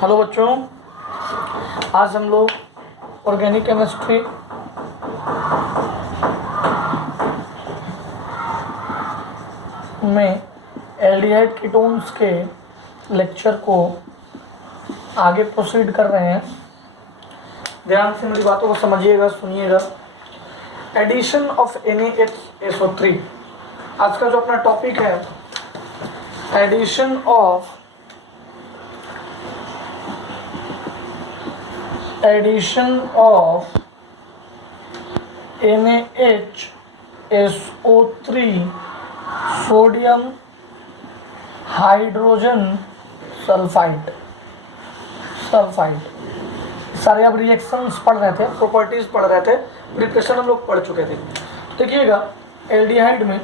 Hello बच्चों, आज हम लोग ऑर्गेनिक केमिस्ट्री में एल्डिहाइड कीटोन्स के लेक्चर को आगे प्रोसीड कर रहे हैं। ध्यान से मेरी बातों को समझिएगा, सुनिएगा। एडिशन ऑफ NaHSO3 आज का जो अपना टॉपिक है, addition of NaHSO3 sodium hydrogen sulphide. सारे अब रिएक्शंस पढ़ रहे थे, प्रॉपर्टीज पढ़ रहे थे, प्रिपरेशन हम लोग पढ़ चुके थे। देखिएगा, एल्डिहाइड में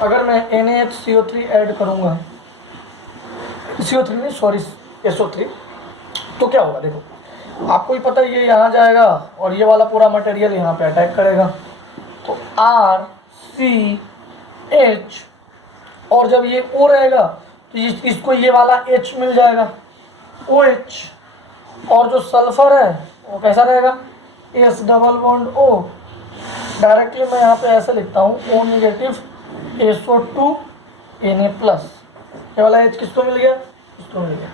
अगर मैं NaHCO3 ऐड करूँगा, CO3 नहीं सॉरी SO3, तो क्या होगा? देखो, आपको ही पता है, ये यहाँ जाएगा और ये वाला पूरा मटेरियल यहाँ पे अटैक करेगा, तो RCH, और जब ये O रहेगा तो इसको ये वाला H मिल जाएगा, OH, और जो सल्फर है वो कैसा रहेगा? S double bond O। Directly मैं यहाँ पे ऐसे लिखता हूँ, O negative SO2 Na plus. ये वाला H किसको मिल गया? इसको मिल गया।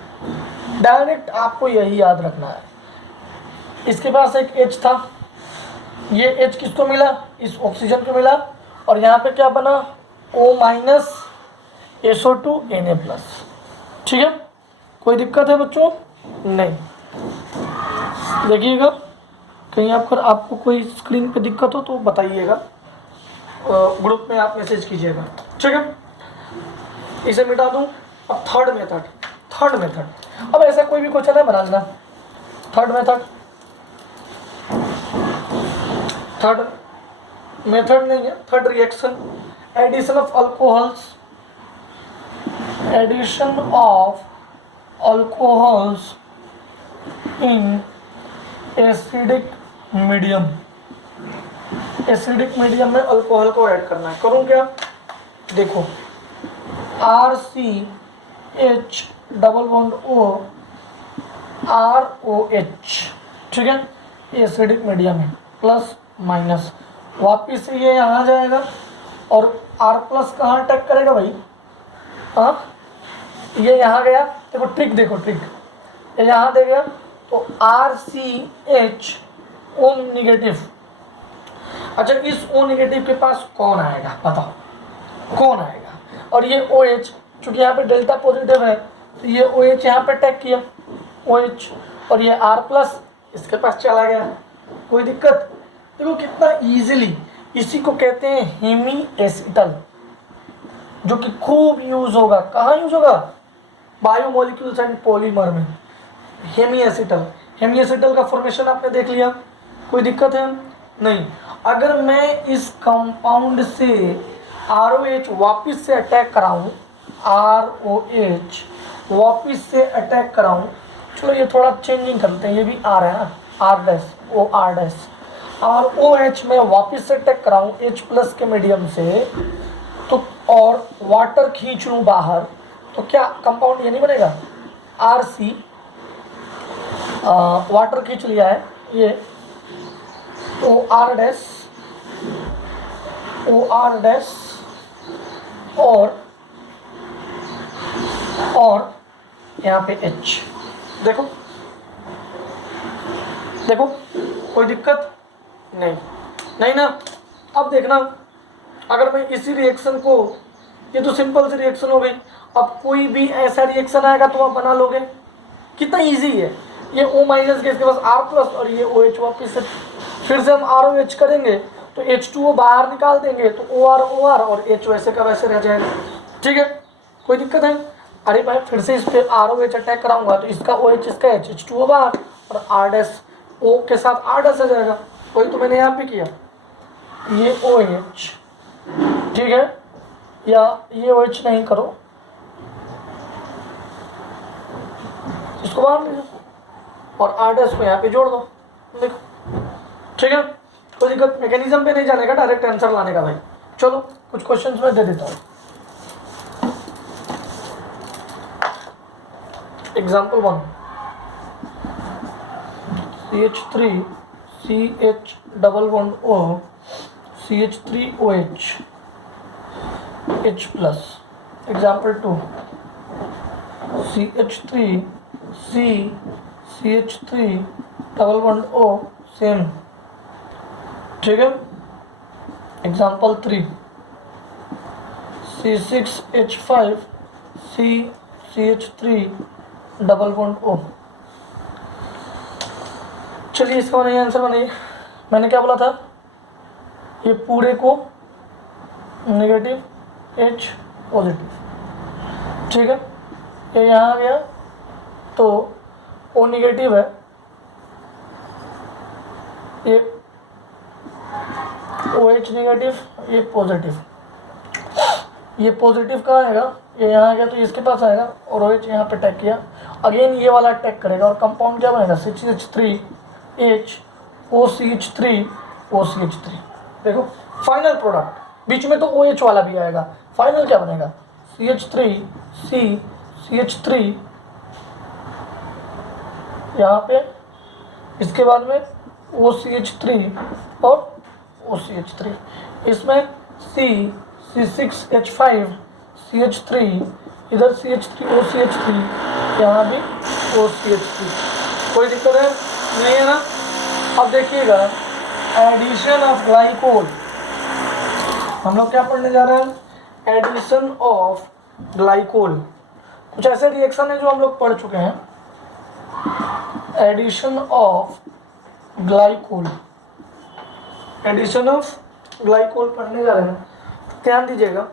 डायरेक्ट आपको यही याद रखना है। इसके पास एक H था, ये H किसको मिला? इस ऑक्सीजन को मिला, और यहाँ पे क्या बना? O minus SO2 Na plus. ठीक है, कोई दिक्कत है बच्चों? नहीं। देखिएगा, कहीं आपको कोई स्क्रीन पे दिक्कत हो तो बताइएगा, ग्रुप में आप मैसेज कीजिएगा। ठीक है, इसे मिटा दूँ। अब थर्ड मेथड। अब ऐसा कोई भी क्वेश्चन है बना लेना। थर्ड मेथड नहीं है, third reaction, addition of alcohols in acidic medium. Acidic medium में अल्कोहल को ऐड करना है। करूँ क्या? देखो, RCH double bond O ROH, ठीक है, एसिडिक मीडियम है, प्लस माइनस, वापिस से ये यहाँ जाएगा और R प्लस कहाँ अटैक करेगा भाई? हाँ, ये यहाँ गया। देखो ट्रिक, ये यहाँ दे गया तो RCH O निगेटिव। अच्छा, इस O निगेटिव के पास कौन आएगा? बताओ कौन आएगा? और ये OH, चूँकि यहाँ पे डेल्टा पॉजिटिव है तो ये OH यहाँ पे अटैक किया, OH, और ये R प्लस इसके पास चला गया। कोई दिक्कत? देखो कितना इजीली। इसी को कहते हैं हेमी एसिटल, जो कि खूब यूज होगा। कहाँ यूज होगा? बायोमोलिक्यूल्स एंड पॉलीमर में। हेमी एसिटल का फॉर्मेशन आपने देख लिया, कोई दिक्कत है? नहीं। अगर मैं इस कंपाउंड से ROH वापिस से अटैक कराऊं, ROH वापिस से अटैक कराऊं, चलो ये थोड़ा चेंजिंग करते हैं, ये भी R है ना, R डैश, OR डैश, और OH में वापिस से अटैक कराऊं H प्लस के मीडियम से, तो और वाटर खींच लूँ बाहर, तो क्या कंपाउंड ये नहीं बनेगा? RC, वाटर खींच लिया है, ये OR डैश, और यहाँ पे H। देखो कोई दिक्कत नहीं ना। अब देखना, अगर मैं इसी रिएक्शन को, ये तो सिंपल सी रिएक्शन हो गई, अब कोई भी ऐसा रिएक्शन आएगा तो आप बना लोगे। कितना इजी है। ये O माइनस के इसके पास R प्लस, और ये OH वापिस से फिर से हम ROH करेंगे तो H2O बाहर निकाल देंगे, तो OR और H वैसे का वैसे रह जाएगा। ठीक है, कोई दिक्कत है? अरे भाई, फिर से इस पर ROH अटैक कराऊंगा तो इसका OH, इसका H2O बाहर, और R डैश O के साथ R डैश आ जाएगा। वही तो मैंने यहाँ पे किया, ये OH, ठीक है, या ये OH नहीं करो, इसको बाहर ले जाओ और R डैश को यहाँ पे जोड़ दो। देखो, ठीक है, कोई दिक्कत? मैकेनिज्म पे नहीं जाने का, डायरेक्ट आंसर लाने का भाई। चलो कुछ क्वेश्चंस मैं दे देता हूँ। Example 1 CH3 CH double bond O CH3OH H plus. Example 2 CH3 C CH3 double bond O same, ठीक है। Example 3 C6H5 C CH3 double bond O। चलिए इसका बनाइए, आंसर बनाइए। मैंने क्या बोला था, ये पूरे को नेगेटिव H पॉजिटिव, ठीक है। ये यहाँ आ गया तो O नेगेटिव है, ये OH नेगेटिव, ये पॉजिटिव। ये पॉजिटिव कहाँ आएगा, ये यहाँ आ गया तो इसके पास आएगा और OH यहाँ पे अटैक किया, अगेन ये वाला अटैक करेगा और कंपाउंड क्या बनेगा CH3H OCH3 OCH3। देखो फाइनल प्रोडक्ट, बीच में तो OH वाला भी आएगा, फाइनल क्या बनेगा CH3 C CH3 यहाँ पे, इसके बाद में OCH3 और OCH3, इसमें C6H5 CH3, इधर CH3 OCH3, यहाँ भी OCH3। कोई दिक्कत है नहीं है ना। अब देखिएगा एडिशन ऑफ ग्लाइकोल, हम लोग क्या पढ़ने जा रहे हैं, एडिशन ऑफ ग्लाइकोल। कुछ ऐसे रिएक्शन है जो हम लोग पढ़ चुके हैं। Addition of glycol, addition of glycol पढ़ने जा रहे हैं, ध्यान दीजिएगा।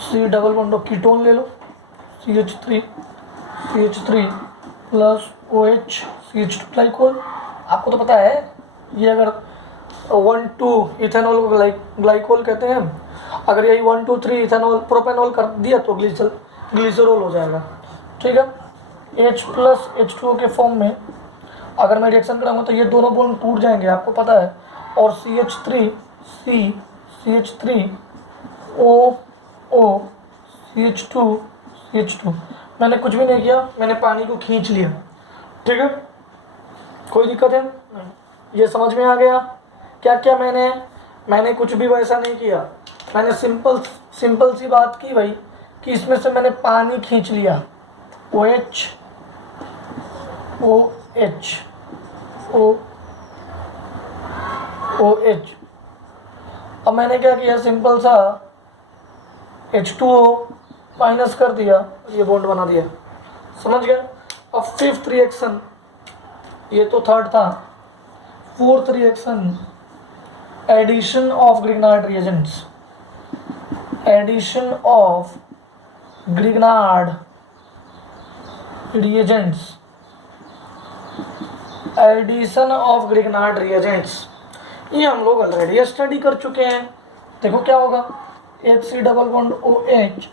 C डबल बॉन्ड कीटोन ले लो, CH3 plus OH CH2 glycol. आपको तो पता है ये अगर 1,2 इथेनॉल को ग्लाइकोल कहते हैं, अगर यही 1,2,3 इथेनॉल प्रोपेनॉल कर दिया तो ग्लिसरॉल हो जाएगा, ठीक है। H प्लस H2O के फॉर्म में अगर मैं रिएक्शन कराऊंगा तो ये दोनों बॉन्ड टूट जाएंगे, आपको पता है। और CH3 C CH3 O CH2 मैंने कुछ भी नहीं किया, मैंने पानी को खींच लिया, ठीक है। कोई दिक्कत है नहीं, ये समझ में आ गया। क्या क्या मैंने कुछ भी वैसा नहीं किया, मैंने सिंपल सी बात की भाई कि इसमें से मैंने पानी खींच लिया, OH OH। अब मैंने क्या किया, सिंपल सा H2O माइनस कर दिया, ये बॉन्ड बना दिया, समझ गया। अब फिफ्थ रिएक्शन, ये तो थर्ड था, fourth reaction addition of Grignard reagents, addition of Grignard reagents, addition of Grignard reagents, ये हम लोग ऑलरेडी स्टडी कर चुके हैं। देखो क्या होगा, HC double bond OH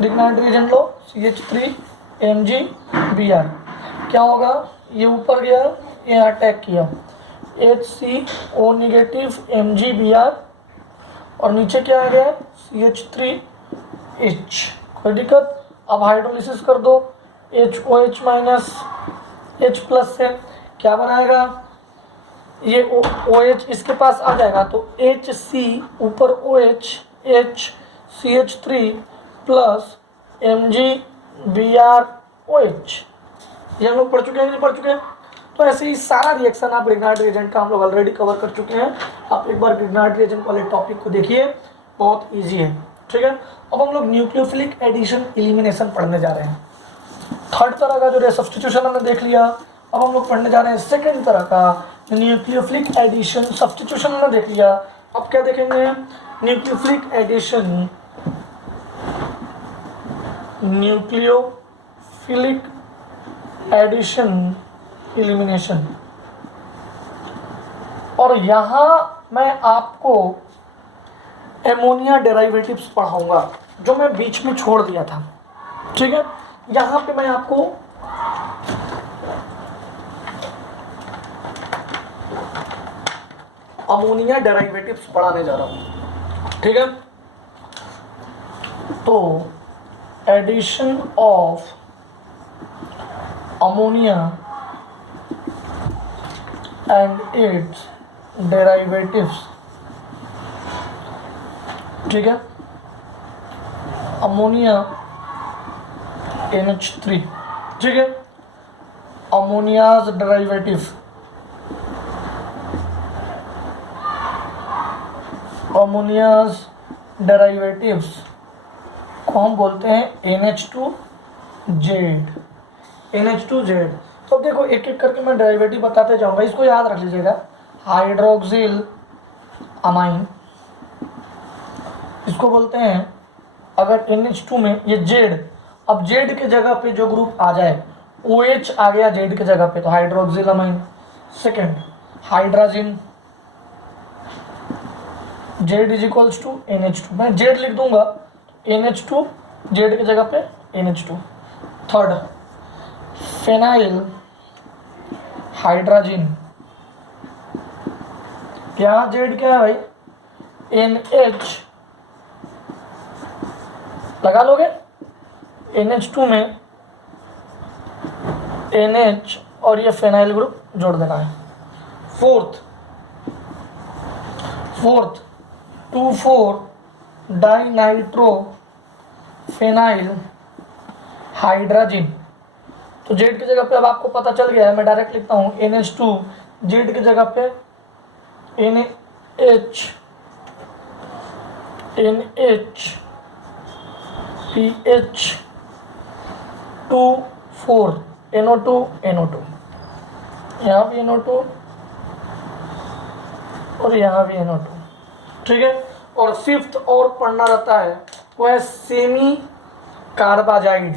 Grignard reagent लो CH3MgBr, क्या होगा, ये ऊपर गया, ये अटैक किया, HCO नेगेटिव MgBr और नीचे क्या आ गया CH3H। कोई दिक्कत। अब हाइड्रोलिसिस कर दो, HOH माइनस H प्लस से क्या बनाएगा, ये OH इसके पास आ जाएगा तो HC ऊपर OH H CH3 plus MgBrOH। ये हम लोग पढ़ चुके हैं नहीं पढ़ चुके हैं। तो ऐसे ही सारा रिएक्शन आप ग्रिग्नार्ड रिएजेंट का हम लोग ऑलरेडी कवर कर चुके हैं। आप एक बार ग्रिग्नार्ड रिएजेंट वाले टॉपिक को देखिए, बहुत इजी है, ठीक है। अब हम लोग न्यूक्लियोफिलिक एडिशन एलिमिनेशन पढ़ने जा रहे हैं। थर्ड तरह का जो सब्स्टिट्यूशन हमने देख लिया, अब हम लोग पढ़ने जा रहे हैं सेकेंड तरह का न्यूक्लियोफिलिक एडिशन सब्स्टिट्यूशन हमने देख लिया। अब क्या देखेंगे, nucleophilic addition, nucleophilic addition elimination. और यहाँ मैं आपको एमोनिया डेरिवेटिव्स पढ़ाऊंगा जो मैं बीच में छोड़ दिया था, ठीक है। यहाँ पे मैं आपको अमोनिया डेरिवेटिव्स पढ़ाने जा रहा हूँ, ठीक है। तो addition of ammonia and its derivatives, ठीक है, अमोनिया NH3, ठीक है, अमोनियाज डेरिवेटिव, अमोनियाज डेरिवेटिव्स को हम बोलते हैं NH2Z, NH2Z। तो देखो एक एक करके मैं डेरिवेटिव बताते जाऊंगा, इसको याद रख लीजिएगा। हाइड्रोक्सिल अमाइन, इसको बोलते हैं, अगर NH2 में ये Z, अब Z के जगह पे जो ग्रुप आ जाए, OH आ गया Z के जगह पे, तो hydroxyl amine. Second hydrogen, Z is equals to NH2, मैं Z लिख दूंगा, NH2 Z के जगह पे NH2। थर्ड फेनाइल हाइड्रोजन, यहाँ Z क्या है भाई, NH, लगा लोगे, NH2 में NH और ये फेनाइल ग्रुप जोड़ देना है। फोर्थ 2,4 डाइनाइट्रो फेनाइल हाइड्रोजन, तो Z की जगह पे अब आपको पता चल गया है, मैं डायरेक्ट लिखता हूँ NH2, Z की जगह पे NH PH 2,4 NO2, यहाँ भी NO2 और यहाँ भी NO2, ठीक है। और फिफ्थ और पढ़ना रहता है वो है सेमी कार्बाजाइड।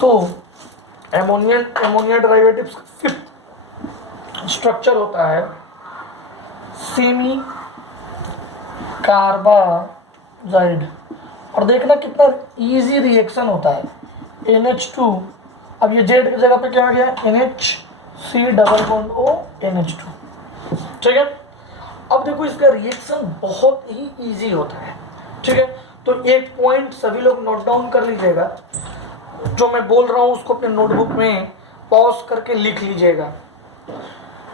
तो एमोनिया डेरिवेटिव्स का फिफ्थ स्ट्रक्चर होता है सेमी कार्बाजाइड, और देखना कितना इजी रिएक्शन होता है। NH2, अब ये Z की जगह पे क्या आ गया, NHC double bond O NH2, ठीक है। अब देखो इसका रिएक्शन बहुत ही इजी होता है, ठीक है। तो एक पॉइंट सभी लोग नोट डाउन कर लीजिएगा, जो मैं बोल रहा हूँ उसको अपने नोटबुक में पॉज करके लिख लीजिएगा।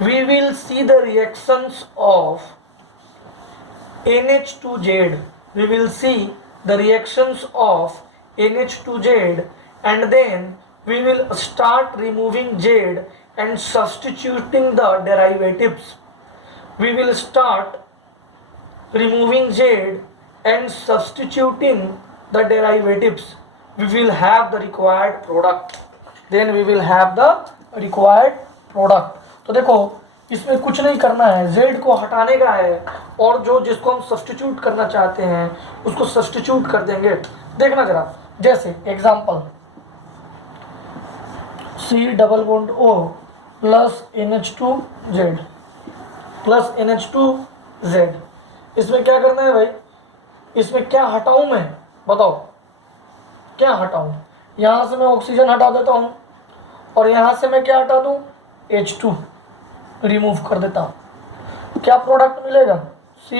We will see the reactions of NH2Z, we will see the reactions of NH2Z, and then we will start removing Z and substituting the derivatives. We will start removing Z and substituting the derivatives. We will have the required product. Then we will have the required product. तो देखो इसमें कुछ नहीं करना है, Z को हटाने का है, और जो जिसको हम सब्स्टिट्यूट करना चाहते हैं उसको सब्स्टिट्यूट कर देंगे। देखना जरा, जैसे example C double bond O plus NH2Z plus NH2Z, इसमें क्या करना है भाई, इसमें क्या हटाऊं मैं, बताओ क्या हटाऊं। यहाँ से मैं ऑक्सीजन हटा देता हूँ, और यहाँ से मैं क्या हटा दूँ, H2 रिमूव कर देता हूँ। क्या प्रोडक्ट मिलेगा, C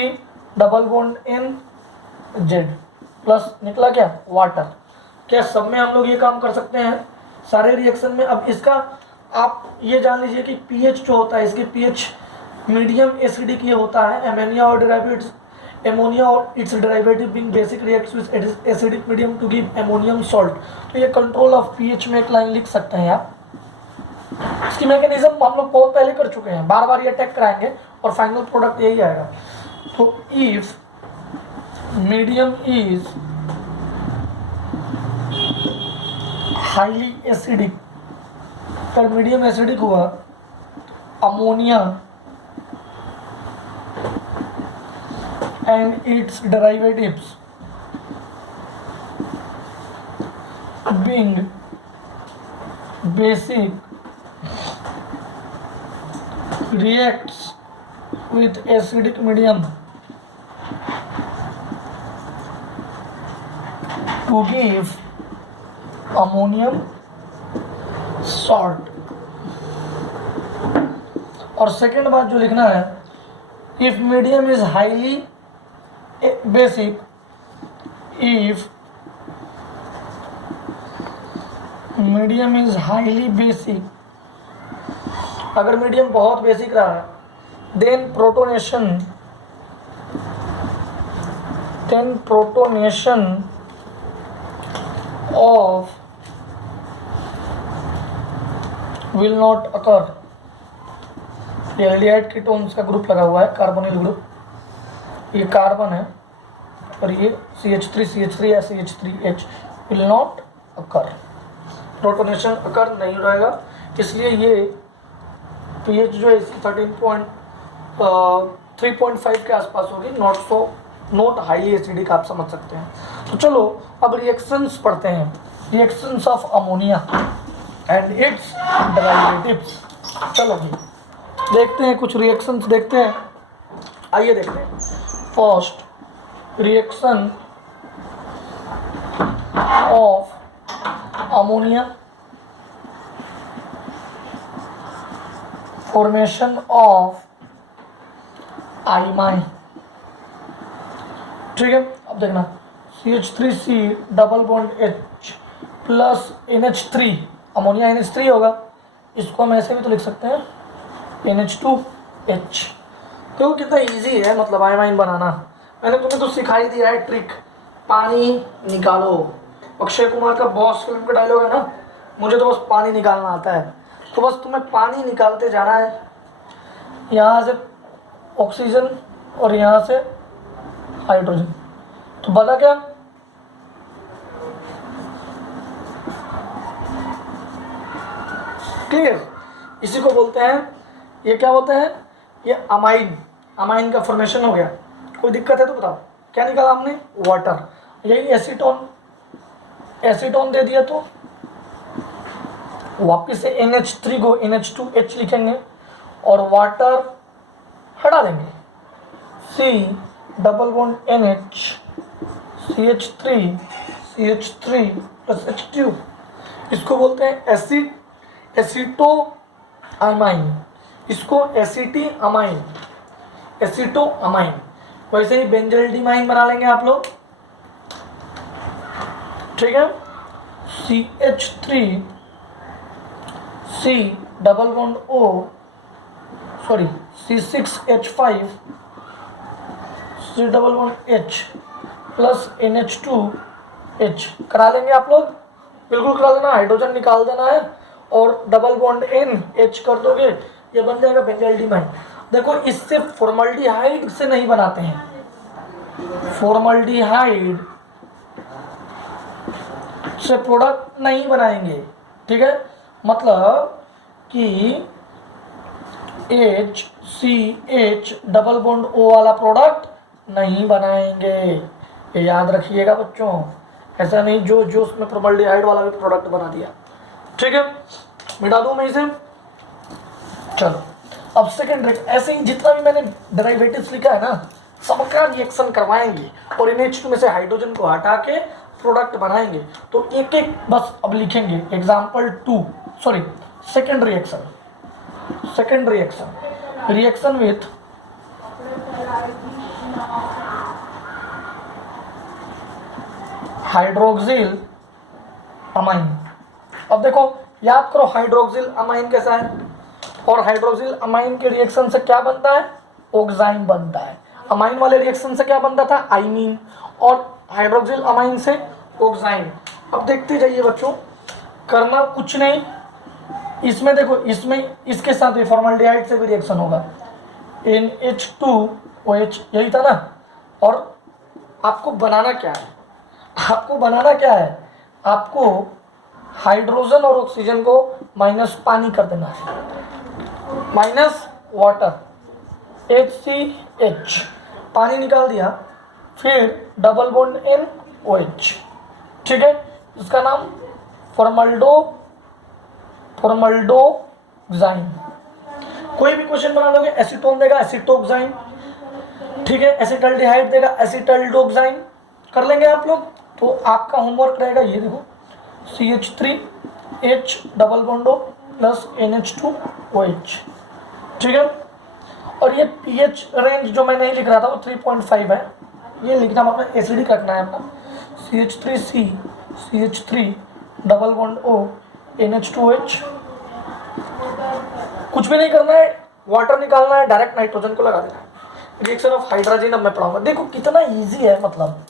double bond NZ plus निकला क्या, वाटर। क्या सब में हम लोग ये काम कर सकते हैं, सारे रिएक्शन में। अब इसका आप ये जान लीजिए कि pH जो होता है, इसके pH मीडियम एसिडिक ये होता है। एमोनिया और डेरिवेटिव्स, एमोनिया और its derivative being basic reacts with acidic medium to give ammonium salt. तो ये कंट्रोल ऑफ pH में एक लाइन लिख सकते हैं आप। इसकी मैकेनिज्म हम लोग बहुत पहले कर चुके हैं, बार बार ये अटैक कराएंगे और फाइनल प्रोडक्ट यही आएगा। तो if medium is highly acidic, अगर मीडियम एसिडिक हुआ, ammonia and its derivatives being basic reacts with acidic medium to give ammonium salt। और सेकेंड बात जो लिखना है, if medium is highly basic, if medium is highly basic, अगर medium बहुत basic रहा है then protonation of will not occur. ये एल्डिहाइड कीटोन्स का ग्रुप लगा हुआ है, कार्बोनिल ग्रुप, ये कार्बन है और ये CH3 या CH3H will not occur, protonation occur नहीं रहेगा, इसलिए ये pH जो है इसकी 3.5 के आसपास होगी, नॉट हाईली एसिडिक, आप समझ सकते हैं। तो चलो अब रिएक्शंस पढ़ते हैं, reactions of ammonia and its derivatives. चलो जी देखते हैं कुछ रिएक्शंस देखते हैं, आइए देखते हैं। First reaction of ammonia, formation of imine, ठीक है। अब देखना CH3C double bond H plus NH3, ammonia NH3 होगा, इसको हम ऐसे भी तो लिख सकते हैं NH2H। तो कितना इजी है मतलब आइमाइन बनाना, मैंने तुम्हें तो सिखाई दिया है ट्रिक, पानी निकालो। अक्षय कुमार का बॉस फिल्म का डायलॉग है ना, मुझे तो बस पानी निकालना आता है, तो बस तुम्हें पानी निकालते जाना है, यहाँ से ऑक्सीजन और यहाँ से हाइड्रोजन, तो बना क्या क्लियर, इसी को बोलते हैं, ये क्या बोलते हैं, ये अमाइन, अमाइन का फॉर्मेशन हो गया। कोई दिक्कत है तो बताओ, क्या निकाला हमने, वाटर, यही एसीटोन, एसीटोन दे दिया तो वापिस से NH3 को NH2H लिखेंगे और वाटर हटा देंगे, C double bond NH CH3 plus H2, इसको बोलते हैं एसिड, एसीटो अमाइन, इसको एसिटी अमाइन, एसीटो अमाइन। वैसे ही बेंजल्डिमाइन बना लेंगे आप लोग, ठीक है। CH3C double bond O sorry C6H5 C double bond H plus NH2H करा लेंगे आप लोग, बिल्कुल करा लेना, हाइड्रोजन निकाल देना है और डबल बॉन्ड NH कर दोगे, ये बन जाएगा बेंजल्डिमाइन। देखो इससे फॉर्मल्डिहाइड से नहीं बनाते हैं, फॉर्मल्डिहाइड से प्रोडक्ट नहीं बनाएंगे, ठीक है, मतलब कि HCH डबल बॉन्ड O वाला प्रोडक्ट नहीं बनाएंगे, ये याद रखिएगा बच्चों, ऐसा नहीं जो उसमें फॉर्मल्डिहाइड वाला भी प्रोडक्ट बना दिया, ठीक है। मिटा दूं मैं इसे, चलो अब सेकेंड ऐसे ही जितना भी मैंने डेरिवेटिव्स लिखा है ना, सबका रिएक्शन करवाएंगे और NH2 में से हाइड्रोजन को हटा के प्रोडक्ट बनाएंगे, तो एक एक बस अब लिखेंगे। Example 2 sorry second reaction with hydroxyl amine. अब देखो याद करो हाइड्रोक्सिल अमाइन कैसा है, और हाइड्रोक्सिल अमाइन के रिएक्शन से क्या बनता है, ऑक्साइन बनता है। अमाइन वाले रिएक्शन से क्या बनता था, आइमीन, और हाइड्रोक्सिल अमाइन से ऑक्साइन। अब देखते जाइए बच्चों, करना कुछ नहीं, इसमें देखो, इसमें इसके साथ भी फॉर्मल्डिहाइड से भी रिएक्शन होगा, NH2OH यही था ना। और आपको बनाना क्या है, आपको हाइड्रोजन और ऑक्सीजन को माइनस पानी कर देना है, माइनस वाटर HCH, पानी निकाल दिया, फिर डबल बॉन्ड NOH, ठीक है, इसका नाम फॉर्मल्डोक्साइन। कोई भी क्वेश्चन बना लोगे, एसीटोन देगा एसीटोक्साइन, ठीक है, एसिटल्डिहाइड देगा एसिटल्डोक्साइन, कर लेंगे आप लोग। तो आपका होमवर्क रहेगा, ये देखो CH3H double bond O plus NH2OH, ठीक है। और ये pH रेंज जो मैं नहीं लिख रहा था वो 3.5 है, ये लिखना अपना एसिडिक रखना है अपना, CH3C CH3 double bond O NH2H, कुछ भी नहीं करना है, वाटर निकालना है, डायरेक्ट नाइट्रोजन को लगा देना है। रिएक्शन ऑफ हाइड्रोजन अब मैं पढ़ाऊंगा। देखो कितना इजी है, मतलब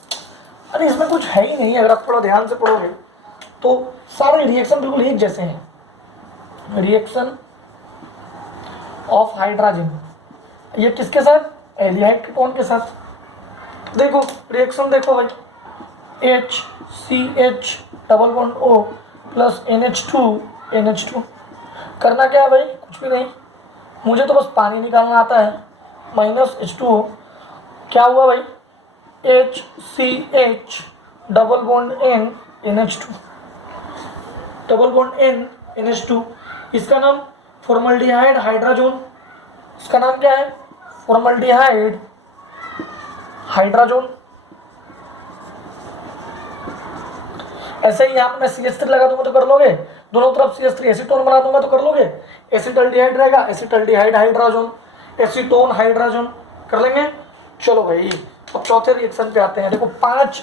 अरे इसमें कुछ है ही नहीं। अगर आप थोड़ा ध्यान से पढ़ोगे तो सारे रिएक्शन बिल्कुल एक जैसे हैं। रिएक्शन ऑफ हाइड्रोजन, ये किसके साथ? एल्डिहाइड कीटोन के साथ। देखो रिएक्शन देखो भाई, HCH double bond O plus NH2 करना क्या है भाई? कुछ भी नहीं, मुझे तो बस पानी निकालना आता है, माइनस H2O। क्या हुआ भाई? HCH double bond N NH2 double bond N NH2, इसका नाम फॉर्मल्डिहाइड हाइड्रोजन। इसका नाम क्या है? Formaldehyde hydrogen. ऐसे ही यहाँ पर मैं CH3 लगा दूंगा तो कर लोगे, दोनों तरफ CH3 एसीटोन बना दूंगा तो कर लोगे। एसिटल्डिहाइड रहेगा, एसिटल्डिहाइड हाइड्रोजन, एसीटोन हाइड्रोजन, कर लेंगे। चलो भाई अब चौथे रिएक्शन पे आते हैं। देखो 5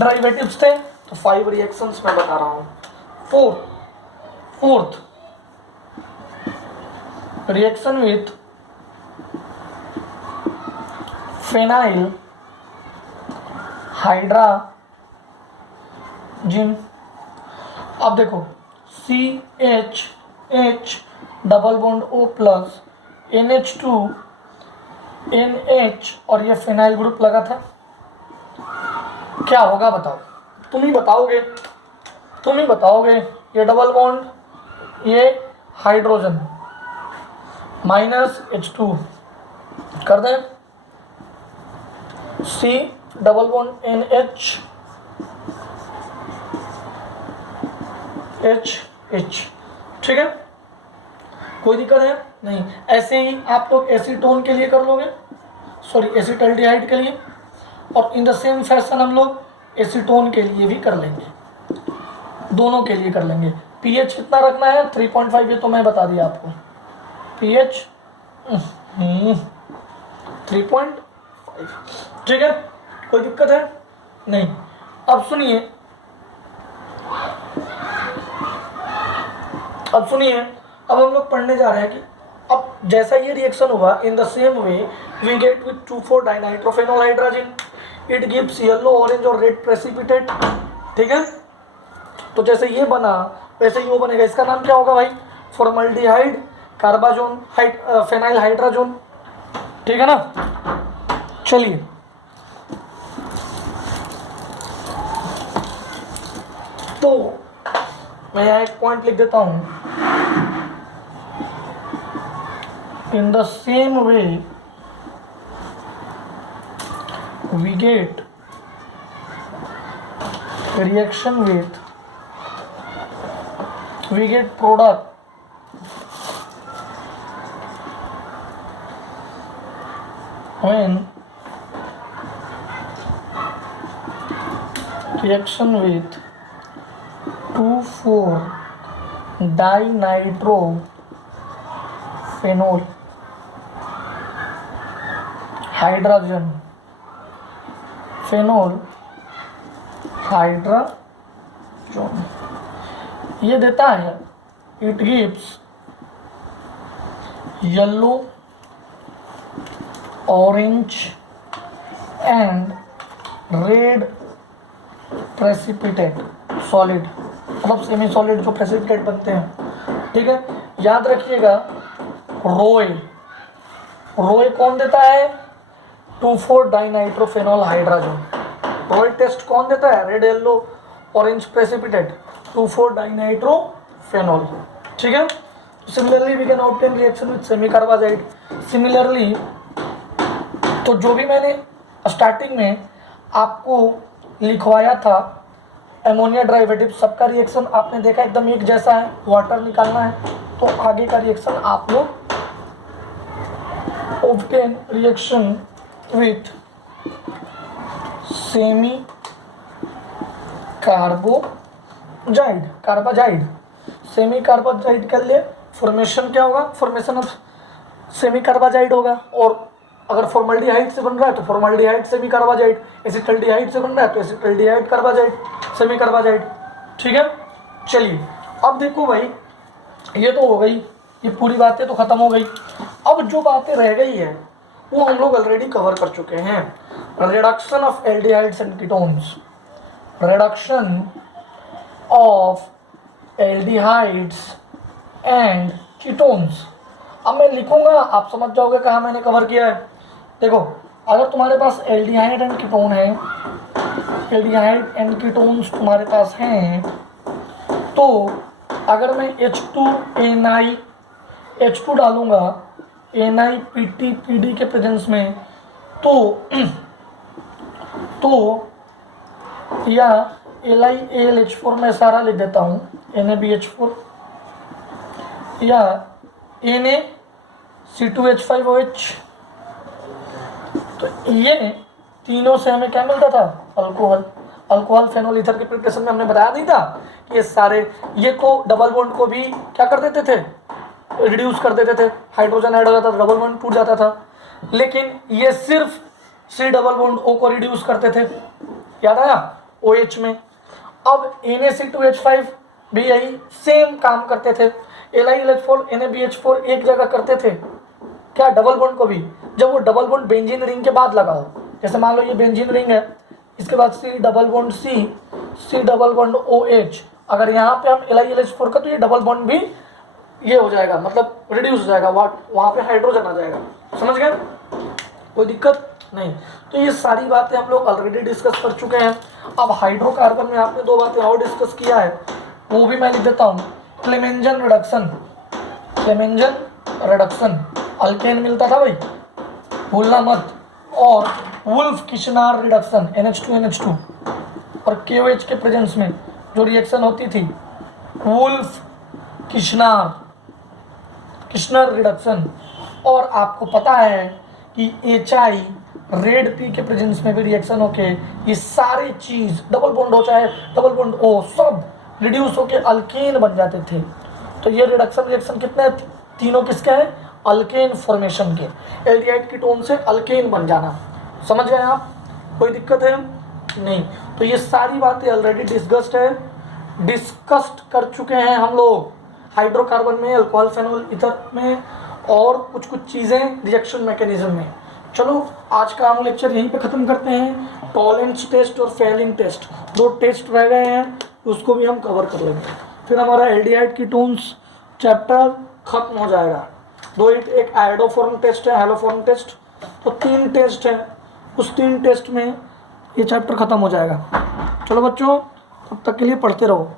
डेरिवेटिव्स थे तो 5 रिएक्शंस मैं बता रहा हूँ। Fourth reaction with phenyl hydrogen. अब देखो CHH double bond O plus NH2 NH और ये फेनाइल ग्रुप लगा था, क्या होगा बताओ? तुम ही बताओगे। ये डबल बॉन्ड, ये हाइड्रोजन, माइनस H2 कर दें, C double bond NH H, ठीक है, कोई दिक्कत है नहीं। ऐसे ही आप लोग एसीटोन के लिए कर लोगे, सॉरी एसिटल्डिहाइड के लिए, और इन द सेम फैशन हम लोग एसीटोन के लिए भी कर लेंगे, दोनों के लिए कर लेंगे। pH कितना रखना है? 3.5, ये तो मैं बता दिया आपको। pH 3.5, ठीक है, कोई दिक्कत है नहीं। अब सुनिए, अब हम लोग पढ़ने जा रहे हैं कि अब जैसा ये रिएक्शन हुआ, in the same way we get with 2,4 dinitrophenol hydrogen, it gives yellow, orange और रेड प्रेसिपिटेट, ठीक है। तो जैसे ये बना वैसे ही वो बनेगा। इसका नाम क्या होगा भाई? फॉर्मल्डिहाइड कार्बाजोन फेनाइल हाइड्रोजन, ठीक है ना। चलिए तो मैं यहाँ एक पॉइंट लिख देता हूँ, इन the same way we get reaction with, we get product when reaction with 2,4 dinitrophenol hydrogen phenol hydrogen, ये देता है, it gives yellow, orange and red precipitate solid, मतलब सेमी सॉलिड जो प्रेसिपिटेट बनते हैं, ठीक है। याद रखिएगा रोए कौन देता है? 2,4 डाइनाइट्रोफेनॉल हाइड्रोजन। रोए टेस्ट कौन देता है? Red, yellow, orange precipitate, 2,4 dinitrophenol, ठीक है। Similarly we can obtain reaction with semicarbazide. Similarly तो जो भी मैंने स्टार्टिंग में आपको लिखवाया था एमोनिया डेरिवेटिव, सबका रिएक्शन आपने देखा एकदम एक जैसा है, वाटर निकालना है। तो आगे का रिएक्शन आप लोग obtain reaction with semi carbazide, semi carbazide के लिए फॉर्मेशन क्या होगा? फॉर्मेशन ऑफ सेमी कार्बाजाइड होगा। और अगर फॉर्मल्डिहाइड से बन रहा है तो फॉर्मल्डिहाइड सेमी कार्बाजाइड, एसिटल्डिहाइड से बन रहा है तो एसिटल्डिहाइड कार्बाजाइड सेमी कार्बाजाइड, ठीक है। चलिए अब देखो भाई, ये तो हो गई, ये पूरी बातें तो ख़त्म हो गई। अब जो बातें रह गई है वो हम लोग ऑलरेडी कवर कर चुके हैं। Reduction of aldehydes and ketones, reduction of aldehydes and ketones. अब मैं लिखूंगा, आप समझ जाओगे कहाँ मैंने कवर किया है। देखो, अगर तुम्हारे पास एल्डिहाइड एंड कीटोन है, एल्डिहाइड एंड कीटोन्स तुम्हारे पास हैं, तो अगर मैं H2 डालूंगा NiPd के प्रेजेंस में, तो या LiAlH4 में सारा लिख देता हूँ, NaBH4 या NaC2H5OH। तो ये तीनों से हमें क्या मिलता था? अल्कोहल। अल्कोहल फेनोल ईथर के प्रिपरेशन में हमने बताया नहीं था कि ये सारे, ये तो डबल बॉन्ड को भी क्या कर देते थे? रिड्यूस कर देते थे। हाइड्रोजन ऐड हो जाता था, डबल बॉन्ड टूट जाता था। लेकिन ये सिर्फ C डबल बॉन्ड O को रिड्यूस करते थे, याद आया? OH में। अब NaC2H5 भी यही सेम काम करते थे। LiLH4 NaBH4 एक जगह करते थे क्या? डबल बॉन्ड को भी। जब वो डबल बॉन्ड बेंजीन रिंग के बाद लगाओ, जैसे मान लो ये बेंजीन रिंग है, इसके बाद C double bond C double bond OH, अगर यहाँ पे हम LiLH4 का, तो ये डबल बॉन्ड भी ये हो जाएगा, मतलब रिड्यूस हो जाएगा, वहाँ पे हाइड्रोजन आ जाएगा। समझ गए? कोई दिक्कत नहीं। तो ये सारी बातें हम लोग ऑलरेडी डिस्कस कर चुके हैं। अब हाइड्रोकार्बन में आपने दो बातें और डिस्कस किया है, वो भी मैं लिख देता हूँ। क्लेमेंजन रिडक्शन, क्लेमेंजन रिडक्शन, अल्केन मिलता था भाई, भूलना मत। और वुल्फ किशनार रिडक्शन, NH2NH2 और KOH के प्रेजेंस में जो रिएक्शन होती थी, वुल्फ किशनर रिडक्शन। और आपको पता है कि HI रेड पी के प्रेजेंस में भी रिएक्शन होके ये सारी चीज़ डबल बॉन्ड हो चाहे डबल बॉन्ड O, सब रिड्यूस होके अल्केन बन जाते थे। तो ये रिएक्शन कितने, तीनों किसके हैं? अल्केन फॉर्मेशन के। एल्डिहाइड कीटोन से अल्केन बन जाना। समझ गए आप? कोई दिक्कत है? नहीं। तो ये सारी बातें ऑलरेडी डिस्कस्ड कर चुके हैं हम लोग, हाइड्रोकार्बन में, अल्कोहल फेनोल ईथर में, और कुछ चीज़ें रिएक्शन मैकेनिज्म में। चलो आज का हम लेक्चर यहीं पे ख़त्म करते हैं। टॉलरेंस टेस्ट और फेलिंग टेस्ट, दो टेस्ट रह गए हैं, उसको भी हम कवर कर लेंगे। फिर हमारा एल्डिहाइड कीटोन्स चैप्टर खत्म हो जाएगा। एक आयोडोफॉर्म टेस्ट है, हेलोफॉर्म टेस्ट, तो 3 टेस्ट है। उस 3 टेस्ट में ये चैप्टर खत्म हो जाएगा। चलो बच्चों, तब तक के लिए पढ़ते रहो।